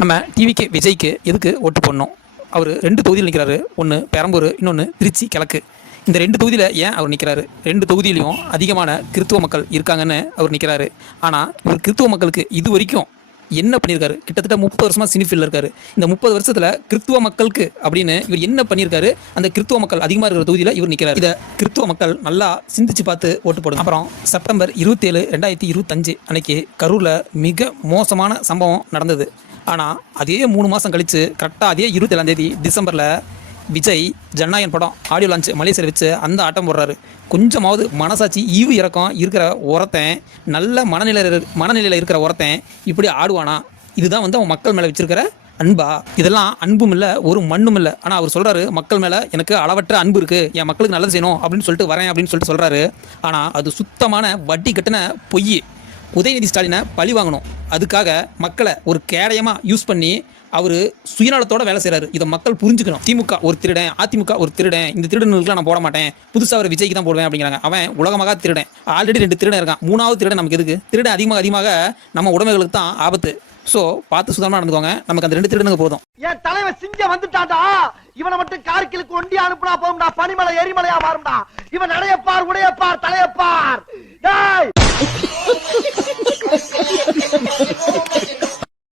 நம்ம டிவிக்கு விஜய்க்கு எதுக்கு ஓட்டு போடணும்? அவர் 2 தொகுதியில் நிற்கிறாரு. ஒன்று பெரம்பூர், இன்னொன்று திருச்சி கிழக்கு. இந்த 2 தொகுதியில் ஏன் அவர் நிற்கிறாரு? 2 தொகுதியிலையும் அதிகமான கிறித்துவ மக்கள் இருக்காங்கன்னு அவர் நிற்கிறாரு. ஆனால் இவர் கிறித்துவ மக்களுக்கு இது வரைக்கும் என்ன பண்ணியிருக்காரு? கிட்டத்தட்ட 30 வருஷமாக சினிஃபீல்டில் இருக்காரு. இந்த 30 வருஷத்தில் கிறித்துவ மக்களுக்கு அப்படின்னு இவர் என்ன பண்ணியிருக்காரு? அந்த கிறித்துவ மக்கள் அதிகமாக இருக்கிற தொகுதியில் இவர் நிற்கிறார். இதை கிறித்துவ மக்கள் நல்லா சிந்திச்சு பார்த்து ஓட்டு போடுங்க. அப்புறம் செப்டம்பர் 27, 2025 அன்னைக்கு கரூரில் மிக மோசமான சம்பவம் நடந்தது. ஆனால் அதே 3 மாதம் கழித்து கரெக்டாக அதே 27 டிசம்பரில் விஜய் ஜனநாயகன் படம் ஆடியோ லான்ச் மலேசியாவில் வச்சு அந்த ஆட்டம் போடுறாரு. கொஞ்சமாவது மனசாட்சி ஈவு இறக்கம் இருக்கிற ஒருத்தன், நல்ல மனநிலையில் இருக்கிற ஒருத்தன் இப்படி ஆடுவானா? இதுதான் அவன் மக்கள் மேலே வச்சிருக்கிற அன்பா? இதெல்லாம் அன்பும் இல்லை, ஒரு மண்ணும் இல்லை. ஆனால் அவர் சொல்கிறாரு, மக்கள் மேலே எனக்கு அளவற்ற அன்பு இருக்குது, என் மக்களுக்கு நல்லது செய்யணும் அப்படின்னு சொல்லிட்டு வரேன் அப்படின்னு சொல்லிட்டு சொல்கிறாரு. ஆனால் அது சுத்தமான வட்டி கட்டின பொய். உதயநிதி ஸ்டாலினை பழி வாங்கணும், அதுக்காக மக்களை ஒரு கேடயமாக யூஸ் பண்ணி அவர் சுயநலத்தோட வேலை செய்கிறாரு. இதை மக்கள் புரிஞ்சுக்கணும். திமுக ஒரு திருடன், அதிமுக ஒரு திருடன், இந்த திருடனுக்குலாம் நான் போட மாட்டேன், புதுசாக ஒரு விஜய்க்கு தான் போடுவேன் அப்படிங்கிறாங்க. அவன் உலகமாக திருடன். ஆல்ரெடி 2 திருடன் இருக்கான். 3வது திருடன் நமக்கு எதுக்கு? திருடன் அதிகமாக நம்ம உடைமைகளுக்கு தான் ஆபத்து. ஸோ பார்த்து சுதந்திரமா நடந்துக்கோங்க. நமக்கு அந்த 2 திருடனுக்கு போதும். என் தலைவன் சிங்க வந்துட்டாடா. இவனை மட்டும் கார்கிலுக்கு ஒண்டி அனுப்புனா போகும்டா, பனிமலை எரிமலையா மாறும்டா. இவன் நடையப்பார், உடையப்பார், தலையப்பார்.